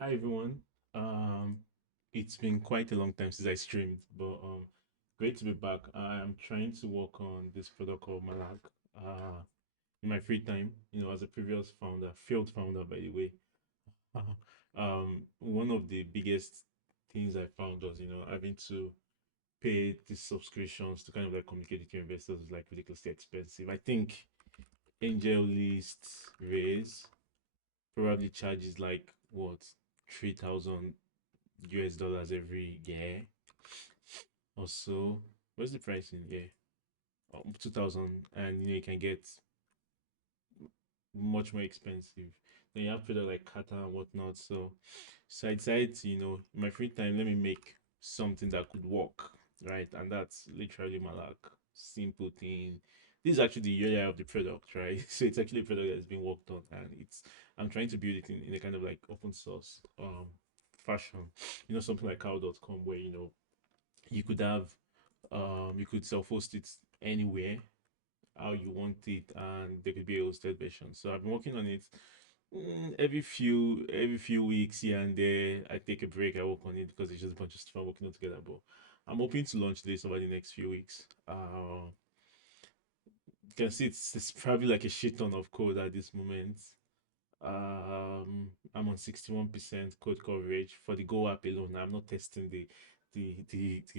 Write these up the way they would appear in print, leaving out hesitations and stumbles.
Hi everyone. Um, it's been quite a long time since I streamed, but great to be back. I'm trying to work on this product called Malak. In my free time, as a previous founder, failed founder by the way. One of the biggest things I found was, having to pay these subscriptions to kind of like communicate with your investors is like ridiculously expensive. I think Angel List raise probably charges like what 3,000 US dollars every year or so. What's the price in here? 2,000, and you can get much more expensive. Then you have product like Kata and whatnot. So, side to, in my free time, let me make something that could work, right? And that's literally my like simple thing. This is actually the UI of the product, right? So it's actually a product that's been worked on, and I'm trying to build it in a kind of like open source fashion. Something like cow.com where you could have you could self-host it anywhere how you want it, and there could be a hosted version. So I've been working on it. Every few weeks here and there. I take a break, I work on it because it's just a bunch of stuff I'm working on together. But I'm hoping to launch this over the next few weeks. You can see it's probably like a shit ton of code at this moment. I'm on 61% code coverage for the Go app alone. I'm not testing the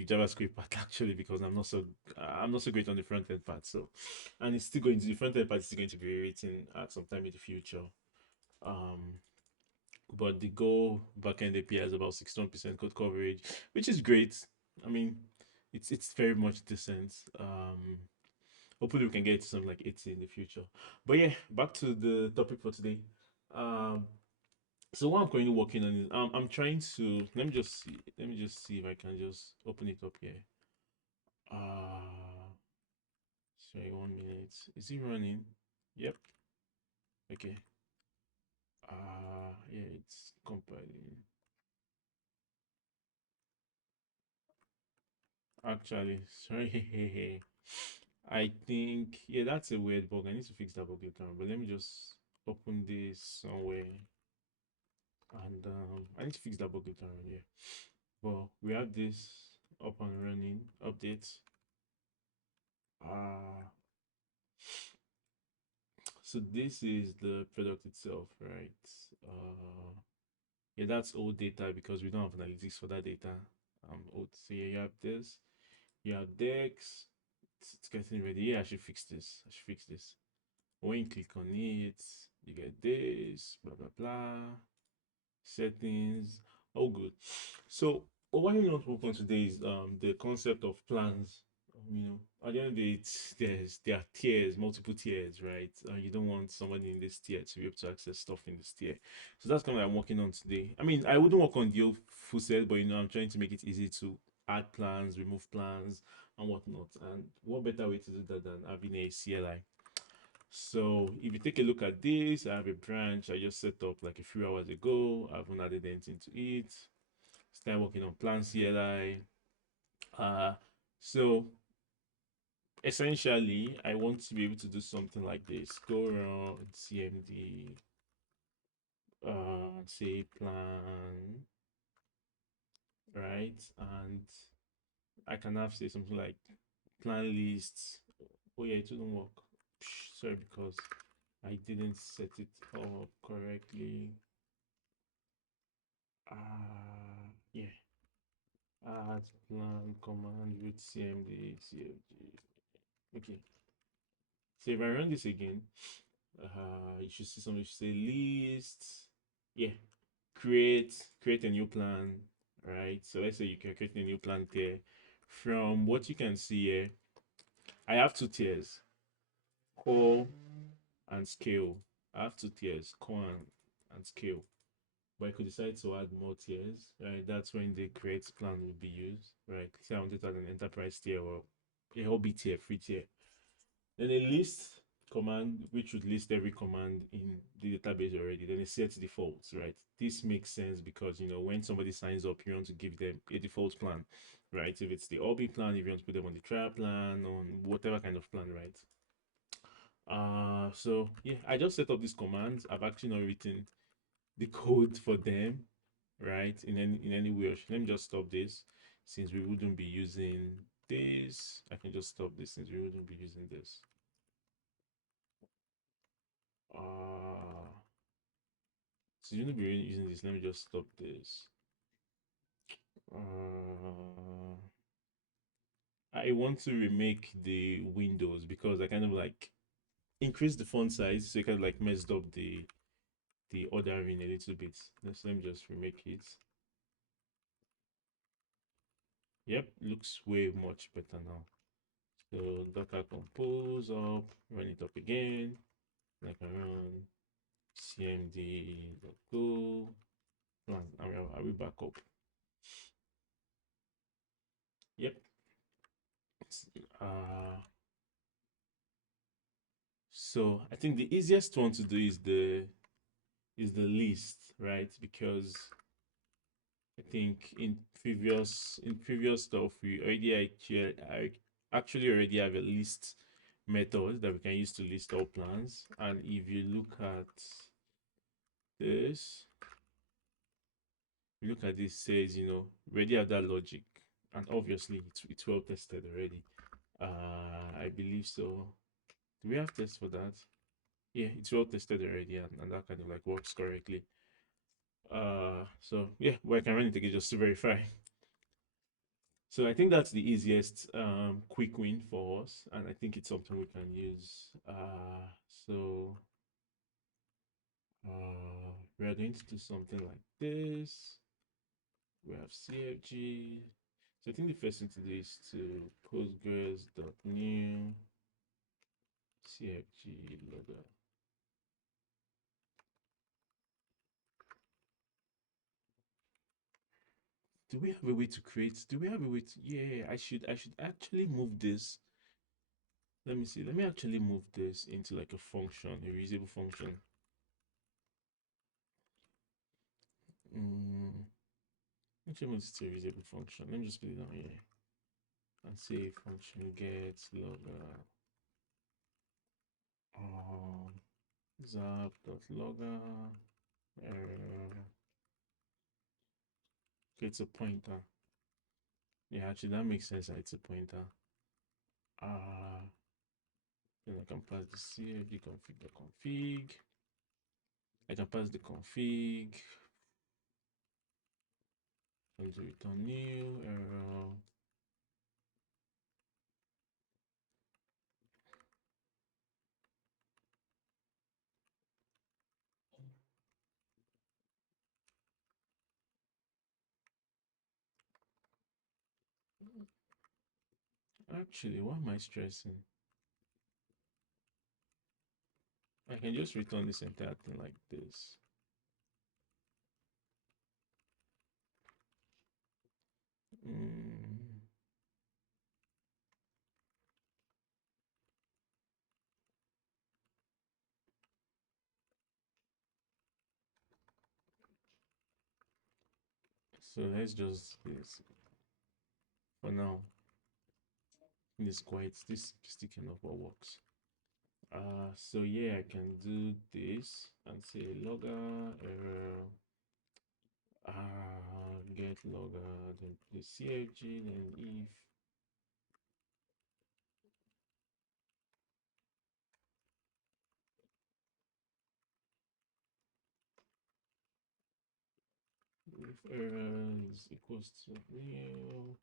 JavaScript part actually because I'm not so great on the front end part. So, and it's still going to the front end part is still going to be written at some time in the future. Um, but the Go backend API is about 61% code coverage, which is great. I mean, it's very much decent. Hopefully we can get to something like 80 in the future. But yeah, back to the topic for today. Um, so what I'm currently working on is I'm trying to let me just see if I can just open it up here. Uh Sorry, 1 minute. Is it running? Yep. Okay. Yeah, it's compiling. Actually, sorry. I think yeah, that's a weird bug. I need to fix that bug later on. But let me just open this somewhere and I need to fix that bug later on. Yeah. Well, we have this up and running update. Uh So this is the product itself, right? Uh, yeah, that's old data because we don't have analytics for that data. Old. So yeah, you have this, you have Dex. It's getting ready. Yeah, I should fix this. I should fix this. When you click on it, you get this, blah blah blah, settings. Oh, good. So what we want to work on today is the concept of plans. At the end of the day, there are tiers, multiple tiers, right? You don't want somebody in this tier to be able to access stuff in this tier. So that's kind of what I'm working on today. I mean, I wouldn't work on the whole full set, but I'm trying to make it easy to add plans, remove plans, and whatnot. And what better way to do that than having a CLI? So if you take a look at this, I have a branch I just set up like a few hours ago. I haven't added anything to it. Start working on plan CLI. So essentially, I want to be able to do something like this. Go around CMD, say plan, right? And I can have say something like plan lists. Oh yeah, it wouldn't work. Sorry, because I didn't set it up correctly. Yeah. Add plan command with CMD, CFG. Okay. So if I run this again, you should see something. You should say list. Yeah. Create a new plan. Right. So let's say you can create a new plan there. From what you can see here, I have two tiers, core and scale. I have two tiers, core and scale. But I could decide to add more tiers, right? That's when the create plan will be used, right? Say I wanted to add an enterprise tier or a hobby tier, free tier. Then a list command, which would list every command in the database already. Then it sets defaults, right? This makes sense because when somebody signs up, you want to give them a default plan, right? If it's the hobby plan, if you want to put them on the trial plan, on whatever kind of plan, right? So yeah, I just set up these commands. I've actually not written the code for them. right? In any way. Let me just stop this since we wouldn't be using this. I can just stop this since we wouldn't be using this. Uh since we wouldn't be using this, let me just stop this. Uh I want to remake the windows because I kind of like increase the font size, so it kind of like messed up the ordering a little bit. Let me just remake it. Yep, looks way much better now. So Docker compose up, run it up again. Like I run cmd.go. Are we back up? Yep. Uh, so I think the easiest one to do is the list, right? Because I think in previous stuff we already actually already have a list method that we can use to list all plans. And if you look at this, says, we already have that logic, and obviously it's well tested already. I believe so. Do we have tests for that? Yeah, it's well tested already, and that kind of like works correctly. So yeah, we can run it again just to verify. So I think that's the easiest quick win for us, and I think it's something we can use. So we are going to do something like this. We have CFG. So I think the first thing to do is to postgres.new CFG logo. Do we have a way to create? Do we have a way to? Yeah, I should actually move this. Let me see. Let me actually move this into like a function, a reusable function. Mm, actually, move this to a reusable function. Let me just put it down here and say function get logger. Um, zap.logger. Okay, it's a pointer. Yeah, actually, that makes sense. It's a pointer. Then I can pass the cfg config. I can pass the config and return new error. Actually, why am I stressing? I can just return this entire thing like this. Mm. So let's just this for now. This quite this sticking up what works. So yeah, I can do this and say logger error. Get logger, then the cfg, then if error is equals to nil,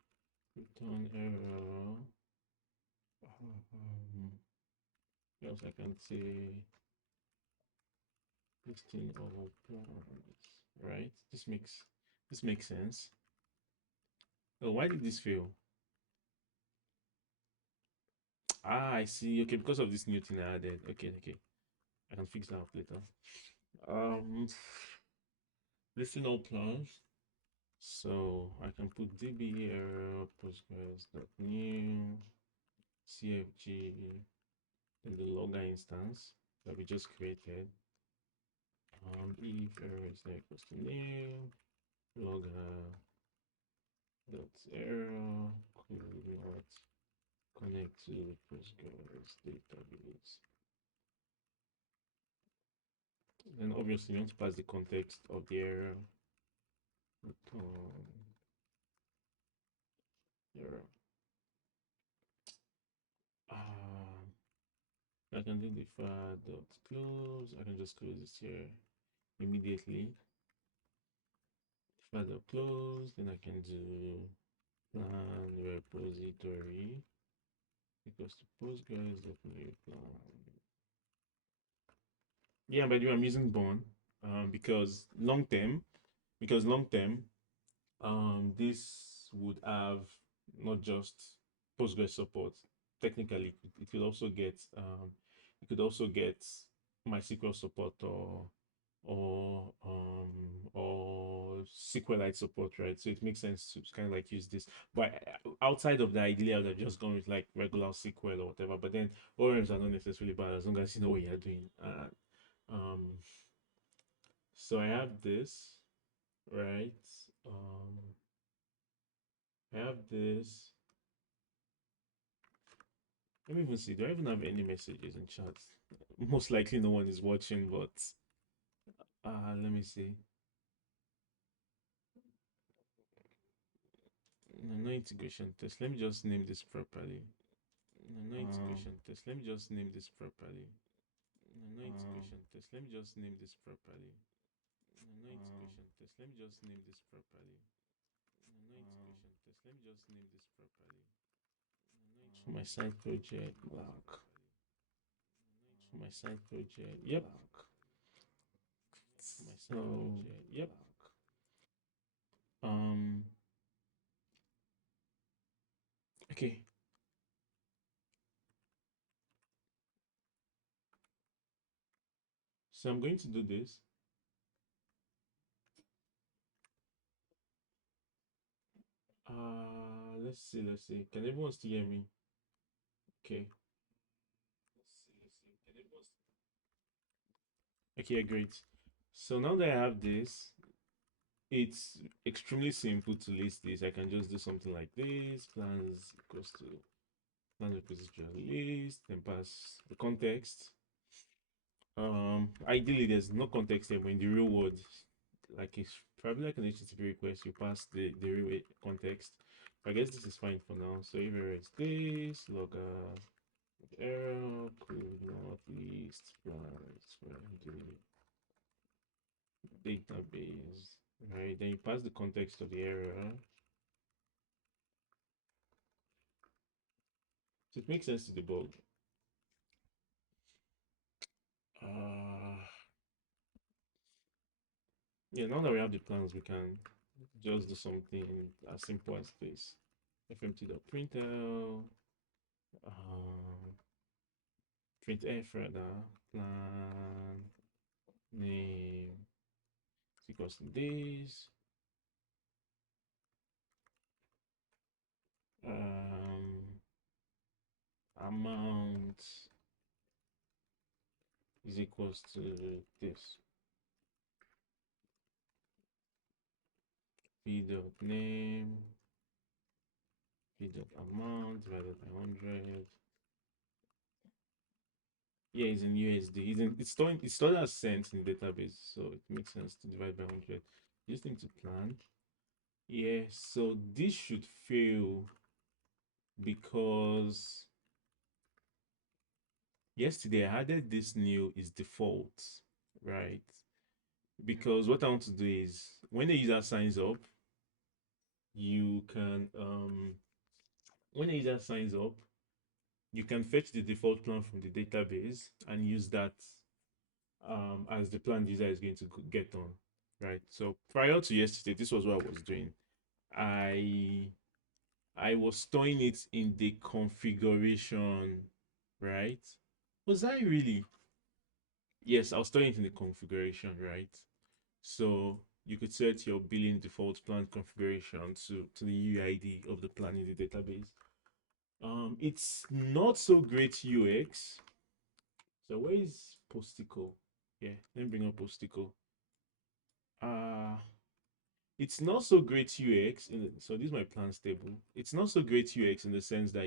return error. Else I can say listing all plans, right? This makes sense. Oh, why did this fail? I see. Okay, because of this new thing I added. Okay, okay. I can fix that up later. Um, listing all plans. So I can put db error postgres.new cfg in the logger instance that we just created. If error is not equals to nil, logger dot error could not connect to Postgres database. Then obviously you want to pass the context of the error. return error. Um, I can do the file dot close. I can just close this here immediately. File dot close. Then I can do plan repository equals to postgres definitely plan. Yeah, by the way, I'm using Bone because long term, this would have not just Postgres support. Technically, it could also get it could also get MySQL support or SQLite support, right? So it makes sense to kind of like use this. But outside of that, ideally, I would have just gone with like regular SQL or whatever. But then ORMs are not necessarily bad as long as you know what you're doing. Um, so I have this, right? Um, I have this. Let me even see. Do I even have any messages in chat? Most likely no one is watching, but let me see. No, no integration test. Let me just name this properly. No, no integration test. Let me just name this properly. No, no integration test. Let me just name this properly. No, no integration test. Let me just name this properly. No, no integration test. Let me just name this properly. For my side project, Malak. For my side project, yep. For my side project, yep. Um. Okay. So I'm going to do this. Let's see. Let's see. Can everyone still hear me? Okay. Okay, great. So now that I have this, it's extremely simple to list this. I can just do something like this. Plans equals to plans repository list, then pass the context. Ideally there's no context here, but in the real world, like it's probably like an HTTP request, you pass the real context. I guess this is fine for now. So if error is this, logger error could not list plans from the database. Right, then you pass the context of the error. So it makes sense to debug. Uh yeah, now that we have the plans, we can just do something as simple as this. fmt.println printf rather plan name is equals to this um amount is equals to this p dot name p dot amount divided by 100. Yeah, it's in USD. It's stored as cents in the database, so it makes sense to divide by 100. You just need to plan. Yeah, so this should fail because yesterday I added this new is default, right? Because what I want to do is when the user signs up, you can when the user signs up, you can fetch the default plan from the database and use that as the plan the user is going to get on, right? So prior to yesterday, this was what I was doing. I I was storing it in the configuration, right? Was I really? Yes, I was storing it in the configuration, right? So you could set your billing default plan configuration to the UID of the plan in the database. It's not so great UX. So where is Postico? Yeah, let me bring up Postico. Uh it's not so great UX so this is my plans table. It's not so great UX in the sense that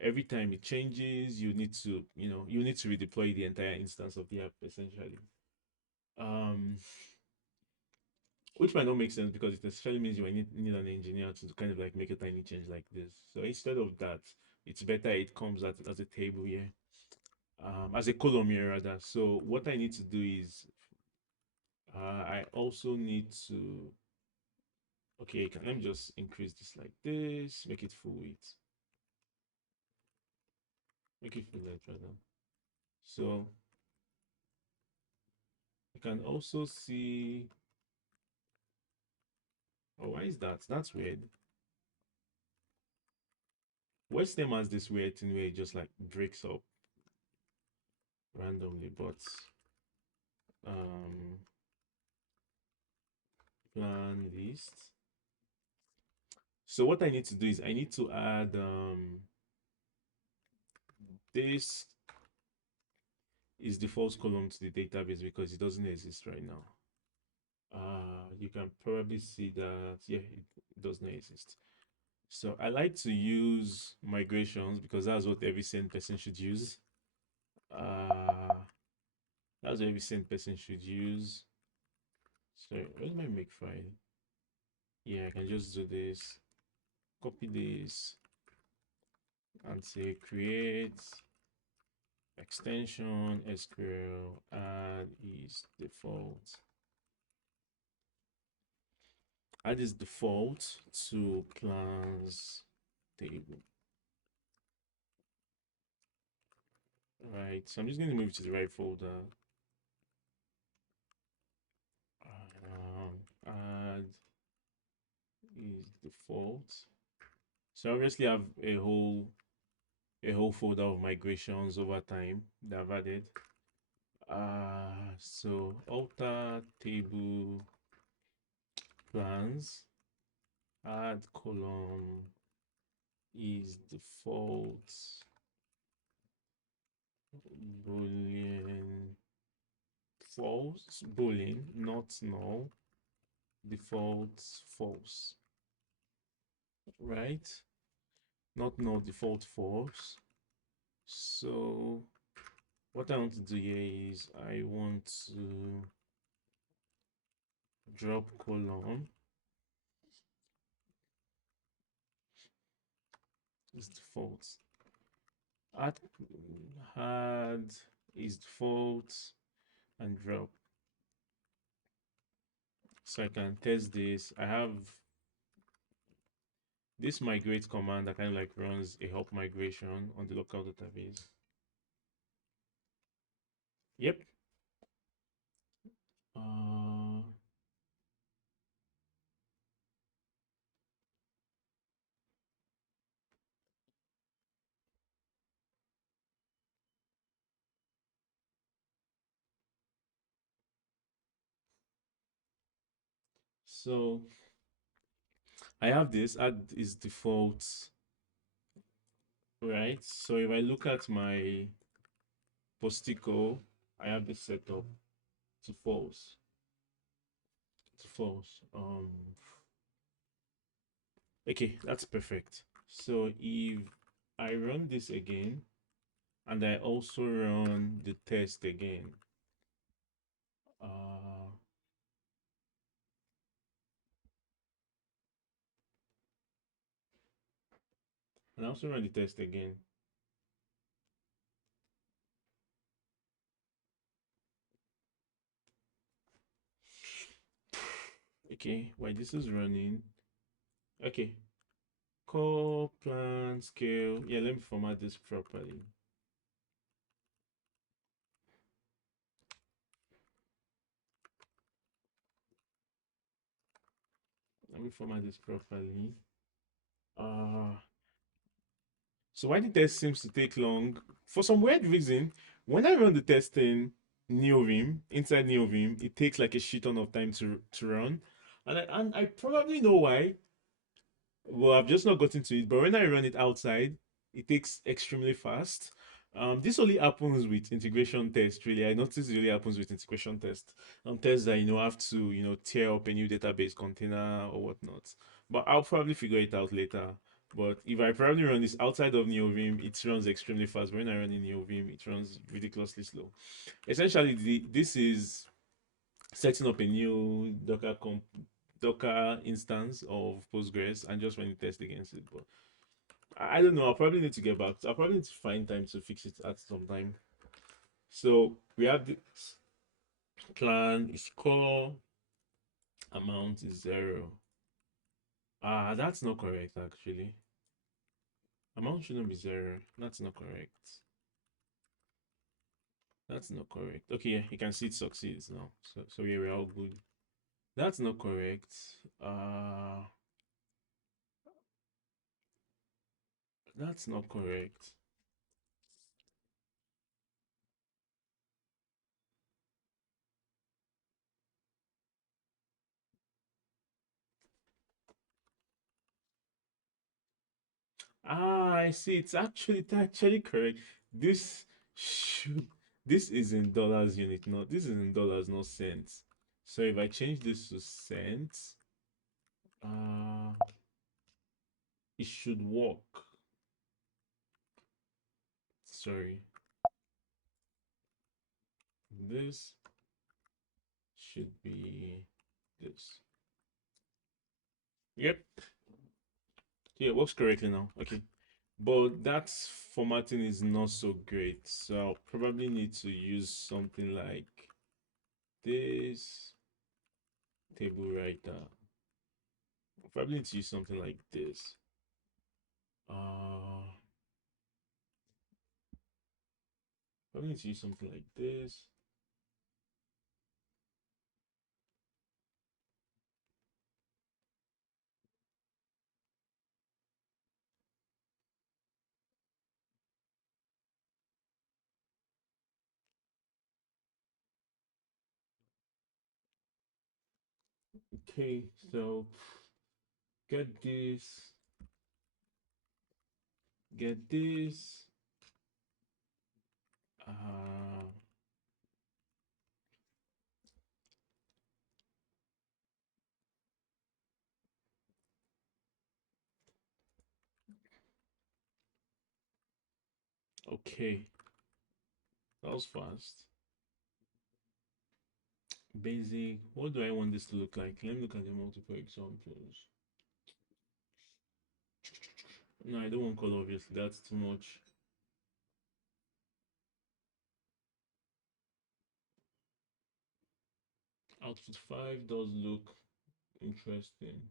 every time it changes, you need to redeploy the entire instance of the app essentially. Um which might not make sense because it essentially means you might need an engineer to kind of like make a tiny change like this. So instead of that, it's better it comes as a table here, as a column here rather. So what I need to do is I also need to, okay, let me just increase this like this, make it full width, make it full width rather. So you can also see, oh, why is that? That's weird. West name has this weird thing where it just like breaks up randomly, but um plan list. So what I need to do is I need to add this is the false column to the database because it doesn't exist right now. You can probably see that, yeah, it does not exist. So I like to use migrations because that's what every sane person should use. Uh, that's what every sane person should use. So where's my make file? Yeah, I can just do this, copy this, and say create extension SQL add is default. Add is default to plans table. Right, so I'm just going to move it to the right folder. Add is default. So obviously I have a whole folder of migrations over time that I've added. So alter table plans, add column is default boolean false, boolean not null, default false, right? Not null, default false. So what I want to do here is I want to drop column is default. Add is default and drop. So I can test this. I have this migrate command that kind of like runs a help migration on the local database. Yep. Uh, so I have this add is default, right? So if I look at my postico, I have this set up to false. To false. Okay, that's perfect. So if I run this again and I also run the test again, uh and I also run the test again. Okay, while this is running, okay, call plan scale. Yeah, let me format this properly. Let me format this properly. Uh so why the test seems to take long? For some weird reason, when I run the test in NeoVim, inside NeoVim, it takes like a shit ton of time to run. And I probably know why. Well, I've just not gotten to it, but when I run it outside, it takes extremely fast. This only happens with integration test, really. I noticed it really happens with integration test. Tests that, have to, tear up a new database container or whatnot. But I'll probably figure it out later. But if I probably run this outside of NeoVim, it runs extremely fast. But when I run in NeoVim, it runs ridiculously slow. Essentially, this is setting up a new Docker instance of Postgres and just running test against it. But I don't know. I'll probably need to get back. I'll probably need to find time to fix it at some time. So we have this plan is core, amount is 0. That's not correct actually. Amount shouldn't be 0. That's not correct. That's not correct. Okay, yeah, you can see it succeeds now. So yeah, we're all good. That's not correct. That's not correct. I see. It's actually correct. This should this is in dollars unit, not this is in dollars, not cents. So if I change this to cents, uh it should work. Sorry. This should be this. Yep. Yeah, it works correctly now. Okay. But that formatting is not so great. So I'll probably need to use something like this table writer. I'll probably need to use something like this. Uh, probably need to use something like this. Okay, so get this, get this. Uh, okay, that was fast. Basic. What do I want this to look like? Let me look at the multiple examples. No, I don't want color, obviously. That's too much. Output 5 does look interesting.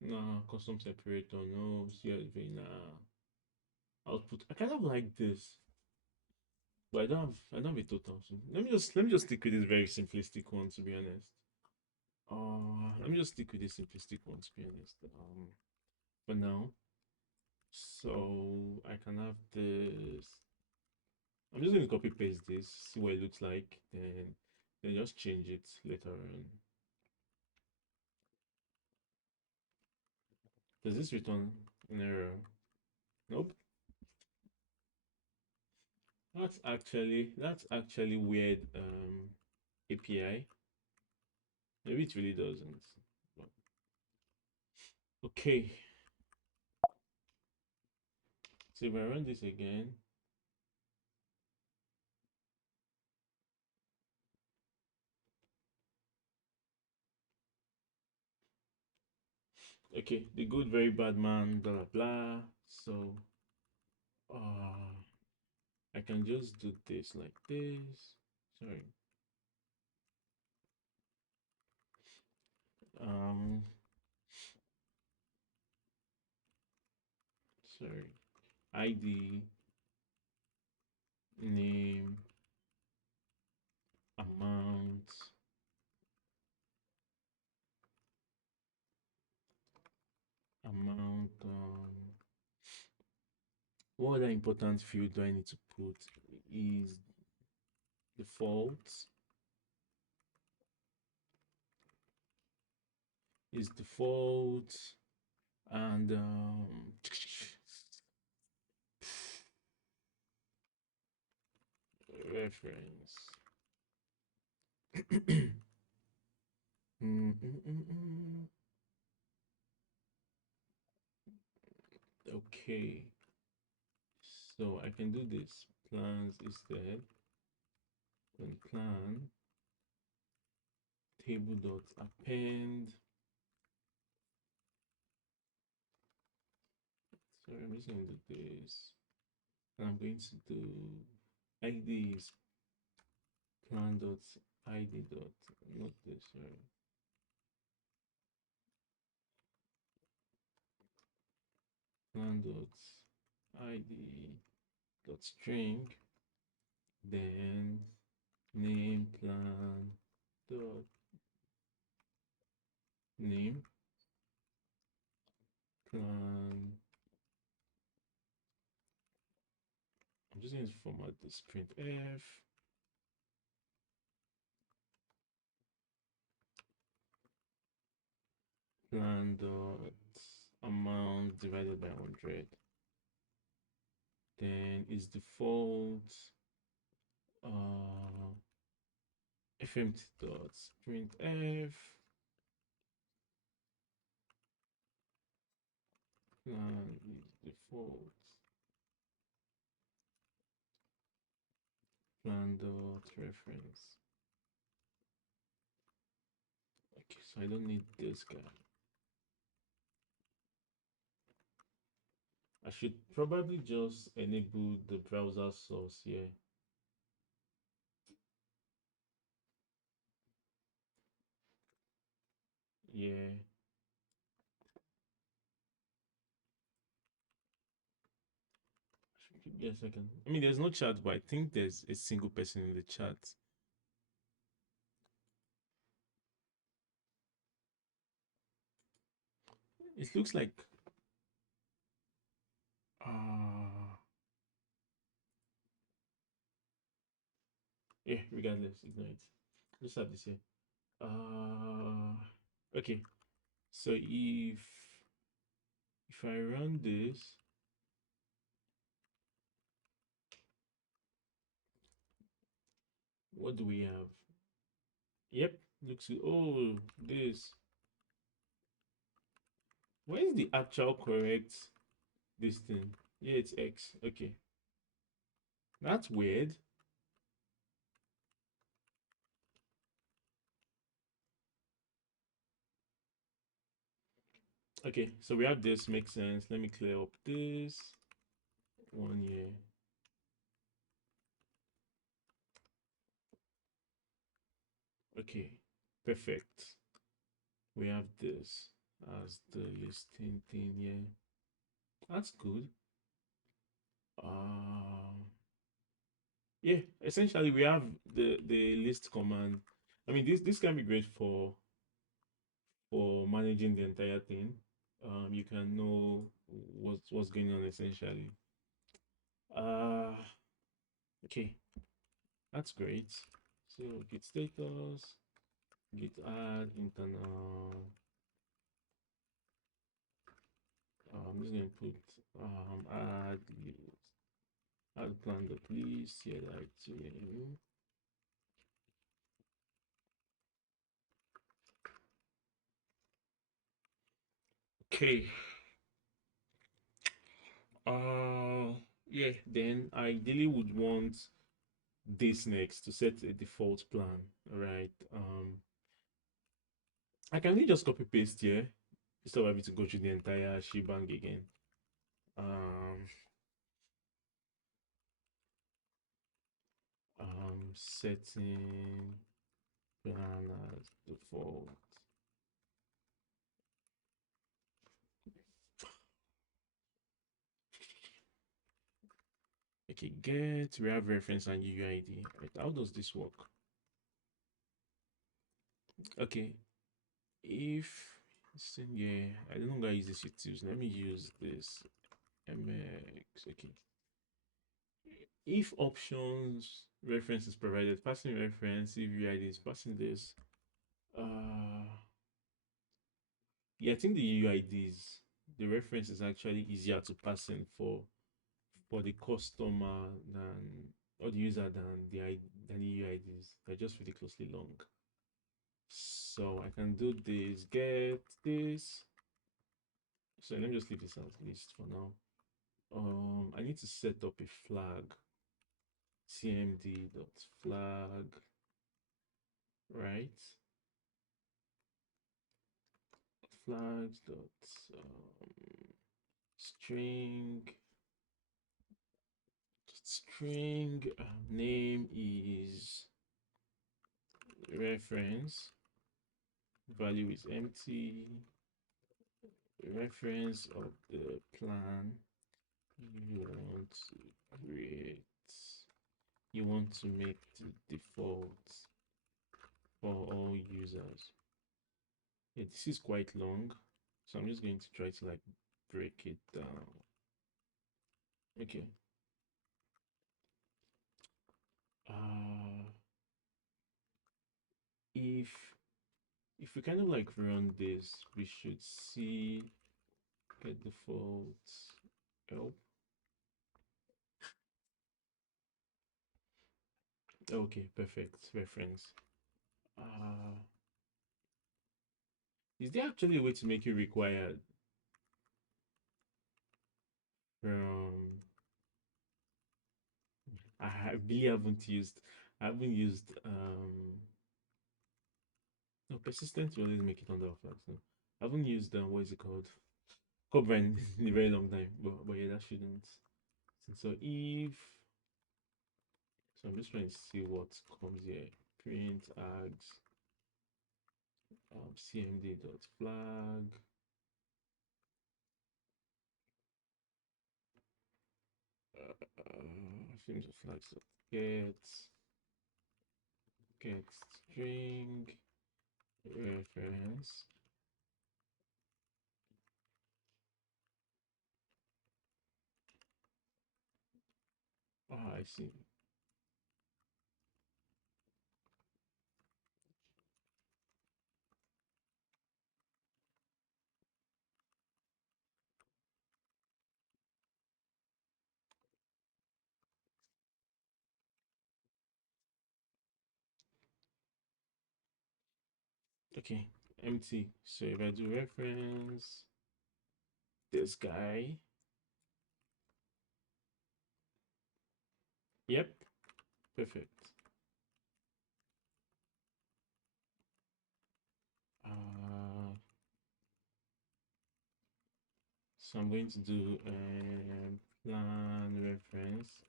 Nah, custom separator, no. CSV, nah. Output. I kind of like this, but I don't have a total. So let me just stick with this very simplistic one to be honest. Let me just stick with this simplistic one to be honest. For now. So I can have this. I'm just going to copy paste this, see what it looks like, then just change it later on. Does this return an error? Nope. That's actually weird. API. Maybe it really doesn't. But- okay. So if I run this again, okay, the good, very bad man, blah blah blah. So uh I can just do this like this. Sorry. Um sorry. ID, name, amount, what other important field do I need to put? Is default, is default, and reference. Mm, mm, mm, mm. Okay, so I can do this. Plans is there. Then plan. table dot append. Sorry, I'm just going to do this. And I'm going to do IDs plan dot id dot, not this, sorry. Plan dot id dot string, then name plan dot name plan. I'm just going to format this printf. Plan dot amount divided by 100. Then is default fmt dot printf plan is default plan dot reference. Okay, so I don't need this guy. I should probably just enable the browser source here. Yeah. Give me a second. I mean, there's no chat, but I think there's a single person in the chat. It looks like yeah, regardless, ignore it. Let's have this here. Okay. So if I run this, what do we have? Yep, looks good. Oh, this. Where is the actual correct this thing? Yeah, it's X. Okay. That's weird. Okay, so we have this, makes sense. Let me clear up this 1 year. Okay, perfect. We have this as the listing thing here. That's good. Yeah, essentially we have the list command. I mean, this can be great for managing the entire thing. You can know what's going on essentially. Okay, that's great. So git status, git add internal. I'm just gonna put add plan the list here like to okay. Yeah, then I ideally would want this next to set a default plan, right? I can really just copy paste here instead of having to go through the entire shebang again. Setting plan as default. Okay, get we have reference and UUID. Right, how does this work? Okay, if yeah, I don't know how to use this utils. Let me use this MX. Okay. If options reference is provided, passing reference, if UID is passing this. Yeah, I think the UIDs, the reference is actually easier to pass in for the customer than or the user than the UIDs. They're just ridiculously long. So I can do this, get this. So let me just leave this as list for now. I need to set up a flag. cmd.flag, right? flags dot string name is reference, value is empty, reference of the plan you want to create. You want to make the default for all users. Yeah, this is quite long, so I'm just going to try to like break it down. Okay. Uh, if we kind of like run this, we should see get default help. Okay, perfect reference. Is there actually a way to make it required? Um, I really haven't used. I haven't used. No, persistent will always make it under flags. No, I haven't used. What is it called? Covering in a very long time. But yeah, that shouldn't. So if so, I'm just trying to see what comes here. Print args cmd dot flag. Films of flags dot get string reference. Ah, I see. Okay, empty. So if I do reference this guy, yep, perfect. So I'm going to do plan reference.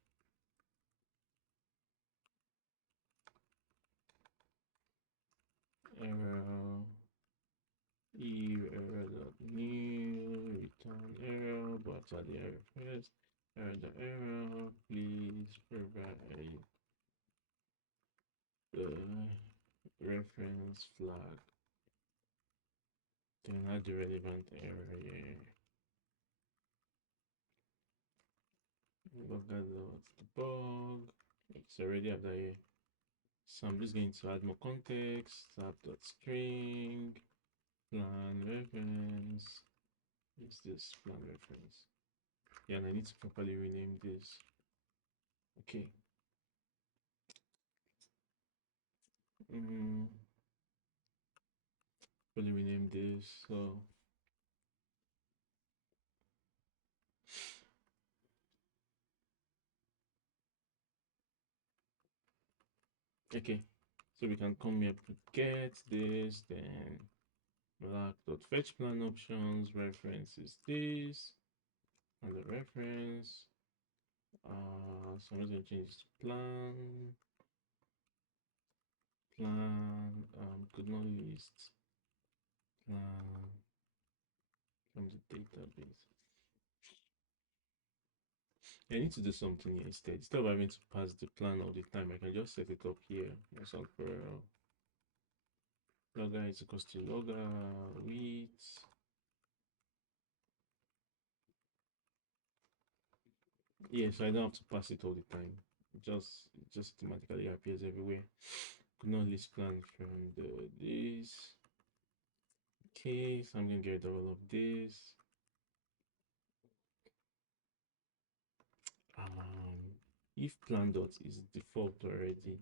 Error error dot new return error, but at the error first. Error, please provide the reference flag. Then add the relevant error here. Debug. It's already at the here. So I'm just going to add more context. Tab.string plan reference. It's this plan reference. Yeah, and I need to properly rename this. Okay. Properly rename this. Okay. So we can come here to get this, then Malak.fetch plan options, reference is this, and the reference. So I'm just going to change this to could not list plan from the database. I need to do something here instead of having to pass the plan all the time. I can just set it up here. Myself for logger is equals to logger with yeah, so I don't have to pass it all the time. It just automatically appears everywhere. Could not list plan from this. Okay, so I'm gonna get all of this. If plan dot is default already,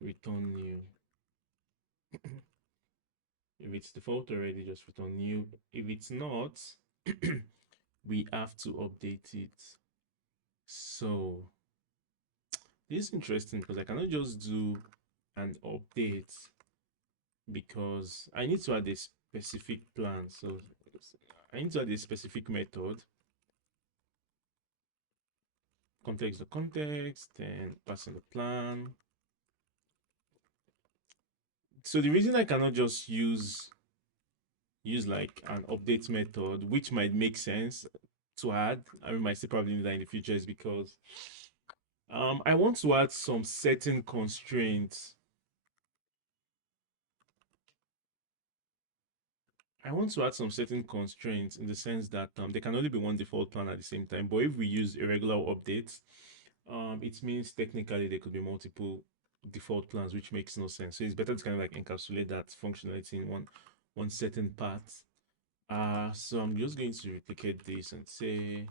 return new. If it's default already, just return new. If it's not, we have to update it. So this is interesting because I cannot just do an update because I need to add this specific plan. So I need to add a specific method, context the context, then pass in the plan. So the reason I cannot just use like an update method, which might make sense to add, I might still probably need that in the future, is because I want to add some certain constraints. I want to add some certain constraints in the sense that there can only be one default plan at the same time. But if we use irregular updates, it means technically there could be multiple default plans, which makes no sense. So it's better to kind of like encapsulate that functionality in one certain part. So I'm just going to replicate this and say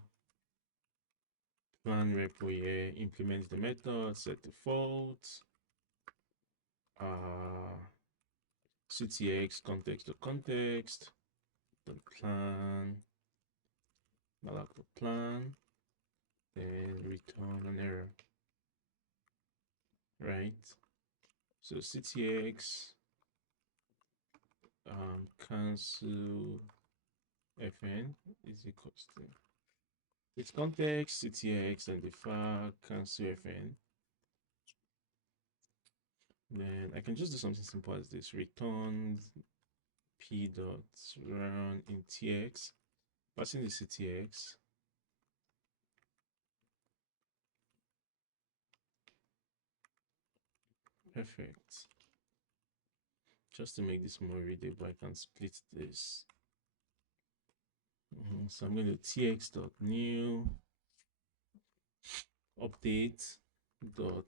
plan repo here, implement the method, set default, ctx context to context, the plan, malak the plan, then return an error, right? So ctx cancel fn is equals to its context ctx and the file cancel fn. Then I can just do something simple as this: return p dot run in tx, passing the ctx. Perfect. Just to make this more readable, I can split this. So I'm going to tx dot new update dot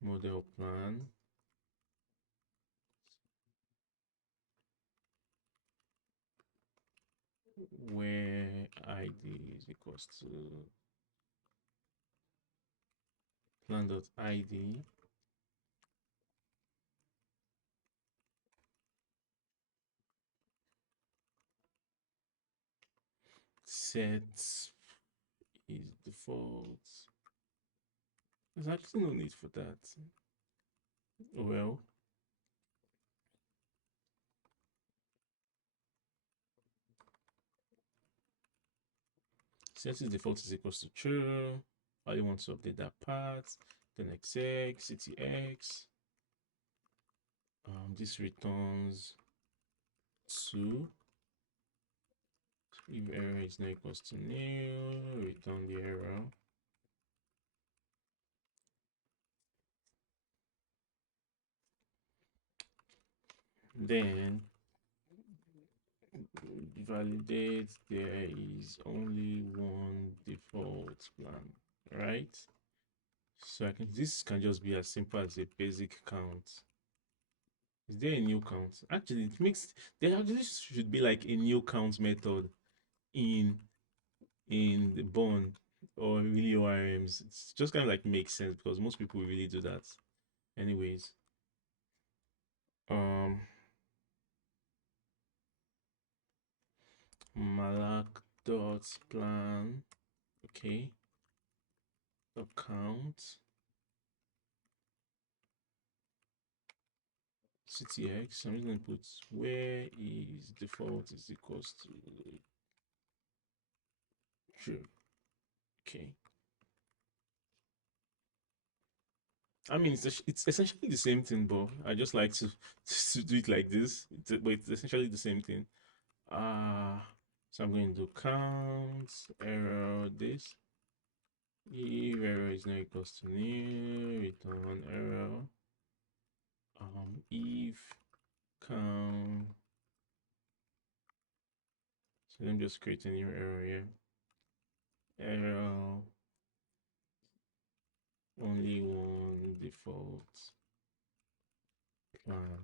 model plan where id is equals to plan dot id set is default. There's actually no need for that. Well, set is default is equals to true. I want to update that part. Then exec ctx. This returns 2. If error is not equals to nil, return the error. Then validate there is only one default plan, right? So this can just be as simple as a basic count. Is there a new count? Actually, it makes there actually should be like a new count method in the bond or really ORMs. It's just kind of like makes sense because most people really do that. Anyways, um, malak dot plan, okay, dot count ctx. I'm just going to put where is default is equals to true. Okay. I mean, it's essentially the same thing, but I just like to do it like this. But it's essentially the same thing. So I'm going to do count error this. If error is not equals to nil, return error. If count. So let me just create a new error here. Error only one default plan.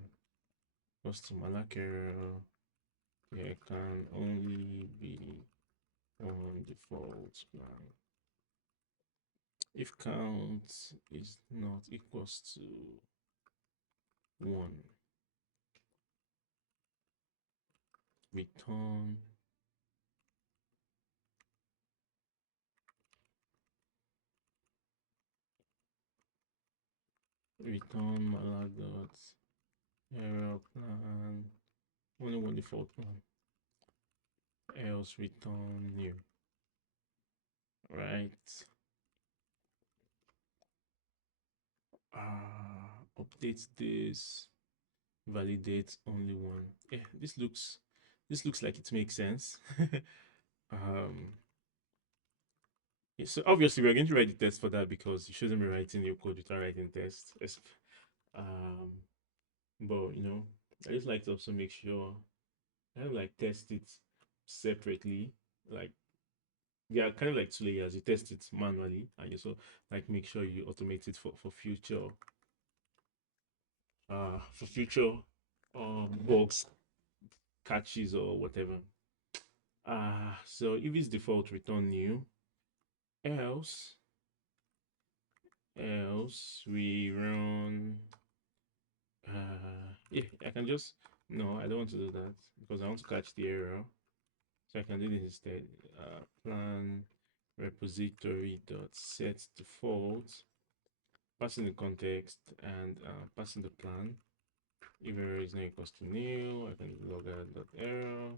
Custom malak error. There can only be one default plan. If count is not equals to 1, return return malak dot error plan, only one default plan, else return new, right? Update this, validate only one. Yeah, this looks like it makes sense. um yeah, so obviously we're going to write the test for that because you shouldn't be writing your code without writing tests. Um but I just like to also make sure I don't like test it separately. Like they are kind of like two layers. You test it manually and you also like make sure you automate it for future bugs, catches or whatever. So if it's default, return new. Else, else we run. Yeah, I can just no, I don't want to do that because I want to catch the error. So I can do this instead. Plan repository dot set default, passing the context and passing the plan. If error is not equals to nil, I can log out dot error.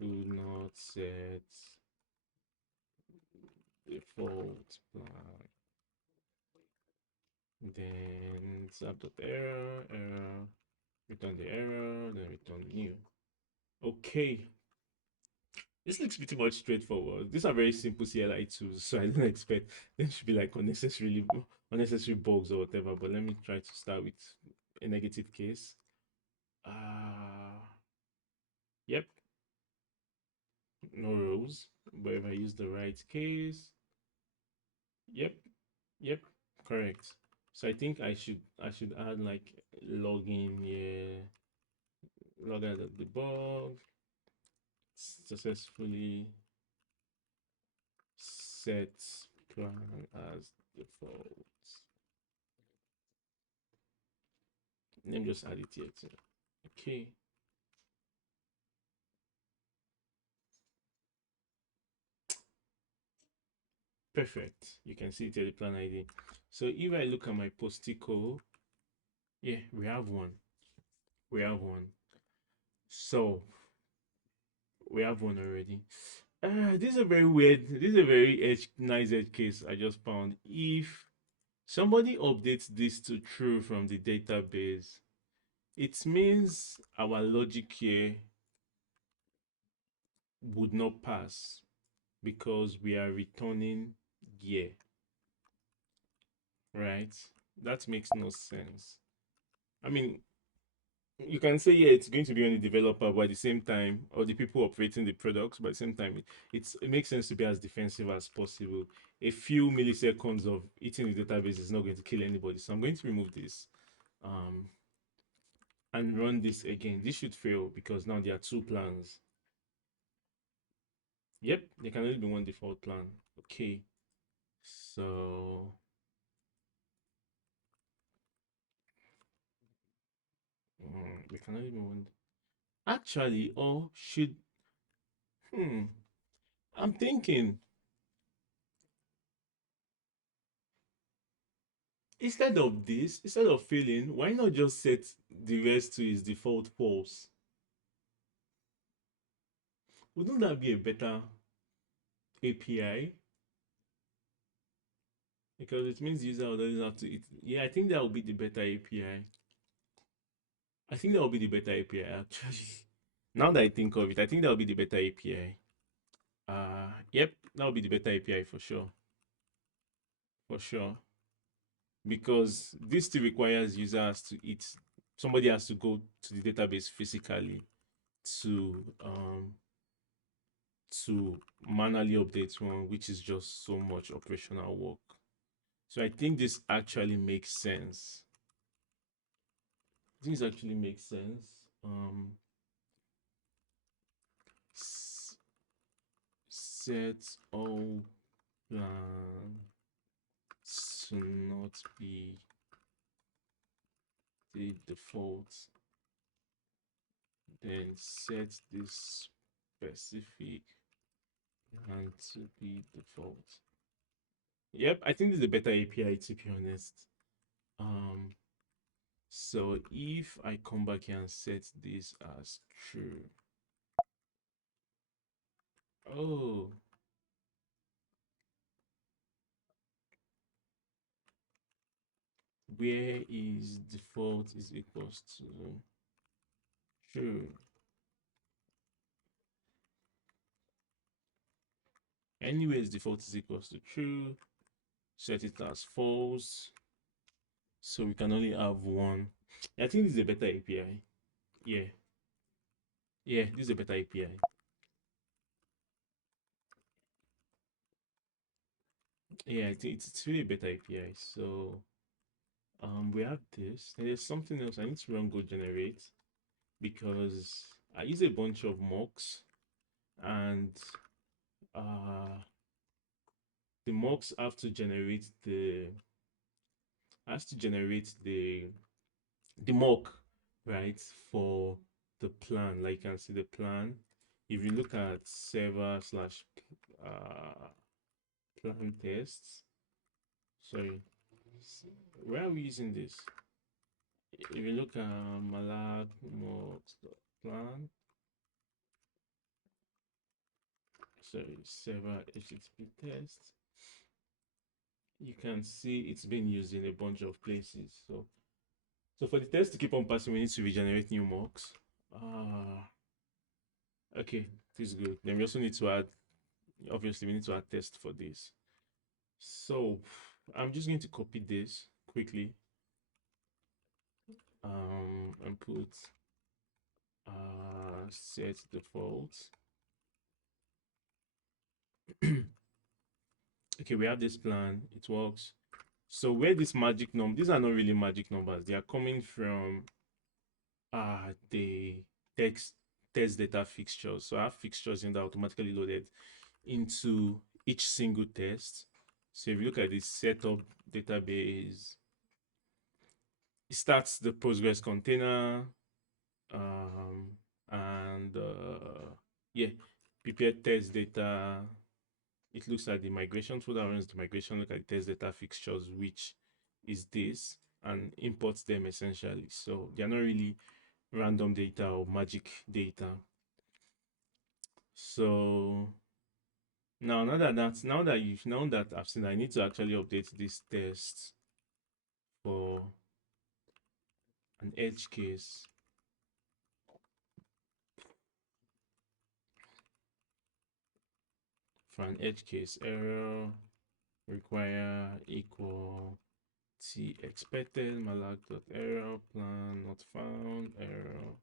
Do not set default plan. Then sub dot error, error, return the error, then return new. Okay, this looks pretty much straightforward. These are very simple CLI tools, so I don't expect there should be like unnecessary bugs or whatever. But let me try to start with a negative case. Yep, no rows. But if I use the right case, yep, yep, correct. So I think I should add like login, yeah, log out of the bug, successfully set plan as default. Let me just add it here too. Okay. Perfect. You can see it here, the plan ID. So if I look at my posticle, yeah, we have one. We have one. So we have one already. This is a very weird, this is a very nice edge case I just found. If somebody updates this to true from the database, it means our logic here would not pass because we are returning gear, right? That makes no sense. I mean, you can say, yeah, it's going to be on the developer, but at the same time, or the people operating the products, but at the same time, it makes sense to be as defensive as possible. A few milliseconds of eating the database is not going to kill anybody. So I'm going to remove this um, and run this again. This should fail because now there are two plans. Yep, there can only be one default plan. Okay, so there can only be one. Actually, or should I'm thinking instead of failing, why not just set the rest to its default false? Wouldn't that be a better API? Because it means the user doesn't have to eat. Yeah, I think that would be the better API. I think that would be the better API actually. Now that I think of it, I think that would be the better API. Yep, that would be the better API for sure. For sure. Because this still requires users to eat. Somebody has to go to the database physically to manually update one, which is just so much operational work. So I think this actually makes sense. This actually makes sense. Set all plans to not be the default. Then set this specific and to be default. Yep, I think this is a better API to be honest. So if I come back here and set this as true, oh, where is default is equals to true. Anyways, default is equals to true. Set it as false. So we can only have one. I think this is a better API. Yeah. Yeah, this is a better API. Yeah, I think it's really a better API. So we have this. And there's something else. I need to run go generate because I use a bunch of mocks and uh the mocks have to generate the has to generate the mock, right, for the plan. Like you can see the plan. If you look at server slash plan tests, sorry, where are we using this? If you look at Malak mocks plan, sorry, server HTTP test, you can see it's been used in a bunch of places. So for the test to keep on passing, we need to regenerate new mocks. Okay, this is good. Then we also need to add, obviously, we need to add test for this. So I'm just going to copy this quickly and put set default. Okay, we have this plan, it works. So where this magic number, these are not really magic numbers, they are coming from the text test data fixtures. So I have fixtures in that automatically loaded into each single test. So if you look at the setup database, it starts the Postgres container, um, and yeah, prepare test data. It looks at the migration folder, runs the migration, look at the test data fixtures, which is this, and imports them essentially. So they're not really random data or magic data. So now that I've seen, I need to actually update this test for an edge case. For an edge case, error require equal t expected malak dot error plan not found error.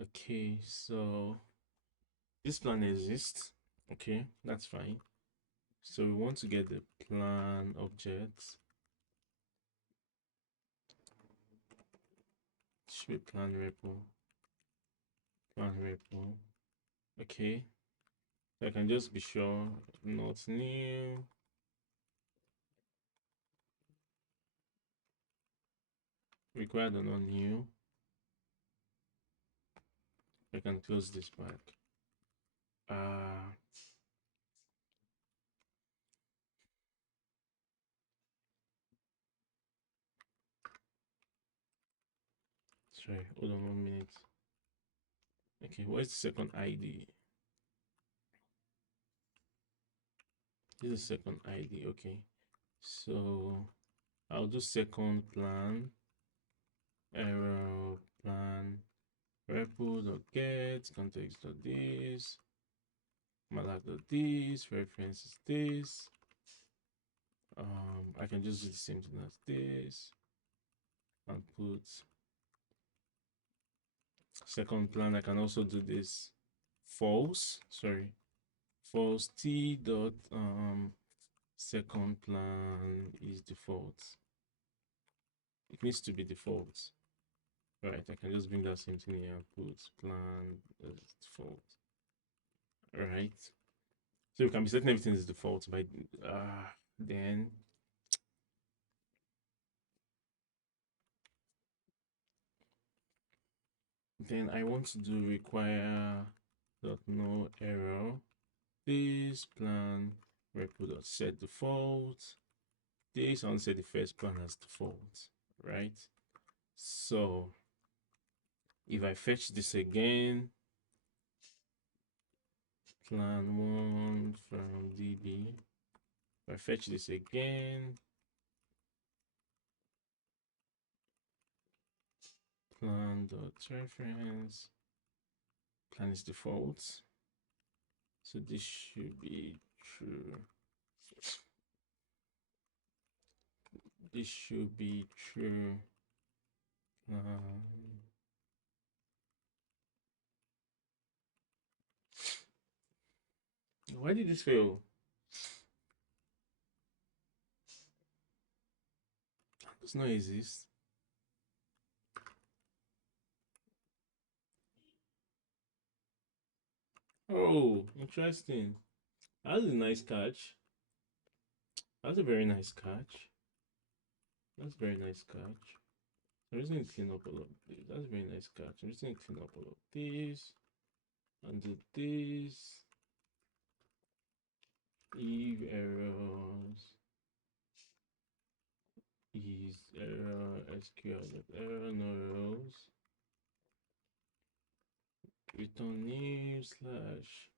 Okay, so this plan exists. Okay, that's fine. So we want to get the plan object. Should be plan repo. Plan repo. Okay. So I can just be sure not new. Required or not new. I can close this back. Sorry, hold on 1 minute. Okay, what's the second ID? This is second ID. Okay, so I'll do second plan error plan repo.get context.this malak.this reference is this. I can just do the same thing as this and put second plan. I can also do this false. Sorry, false t dot second plan is default. It needs to be default. Right, I can just bring that same thing here and put plan as default. Right. So we can be setting everything as default by then I want to do require dot no error this plan repo dot set default this. I want to set the first plan as default, right? So if I fetch this again, plan one from DB. If I fetch this again, plan dot reference, plan is default. So this should be true. This should be true. Why did this fail? Does not exist. Oh, interesting. That's a nice catch. That's a very nice catch. That's a very nice catch. I'm just going to clean up all of this. That's a very nice catch. I'm just going to clean up all of this. And do this. If errors is error SQL error no rows. Return new slash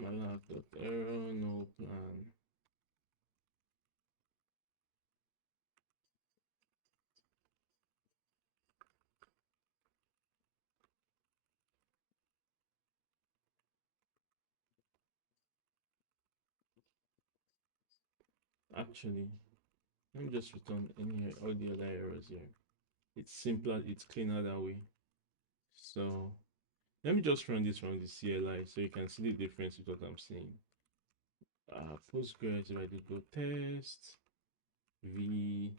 Malak error no plan. Actually, let me just return any all the other errors here. It's simpler, it's cleaner that way. So let me just run this from the CLI so you can see the difference with what I'm saying. Postgres, if I do go test, v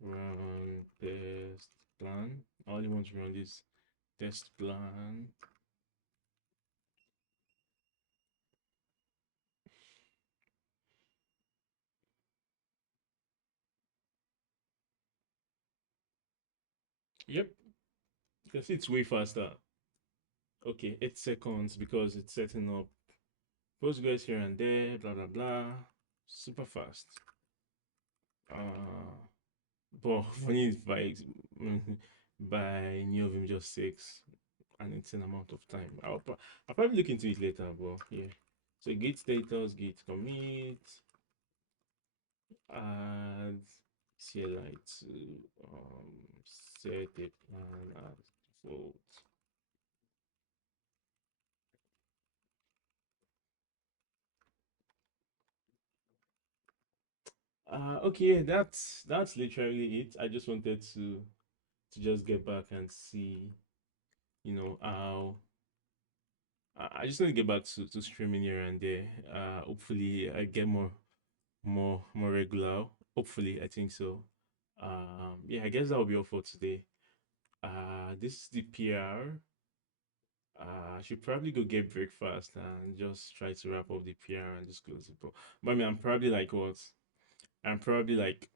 run test plan. I only want to run this test plan. Yep, you can see it's way faster. Okay, 8 seconds because it's setting up Postgres here and there, blah blah blah. Super fast. But funny if by by new of him just takes an insane amount of time. I'll probably look into it later, but yeah. So git status, git commit, add CLI to set a plan as default. Okay, that's literally it. I just wanted to just get back and see, how I just want to get back to streaming here and there. Hopefully I get more regular. Hopefully, I think so. Yeah, I guess that will be all for today. This is the PR. I should probably go get breakfast and just try to wrap up the PR and just close it. But I mean, I'm probably like what? I'm probably like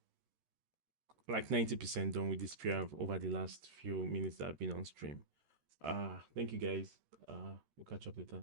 90% done with this PR over the last few minutes that I've been on stream. Thank you guys. We'll catch up later.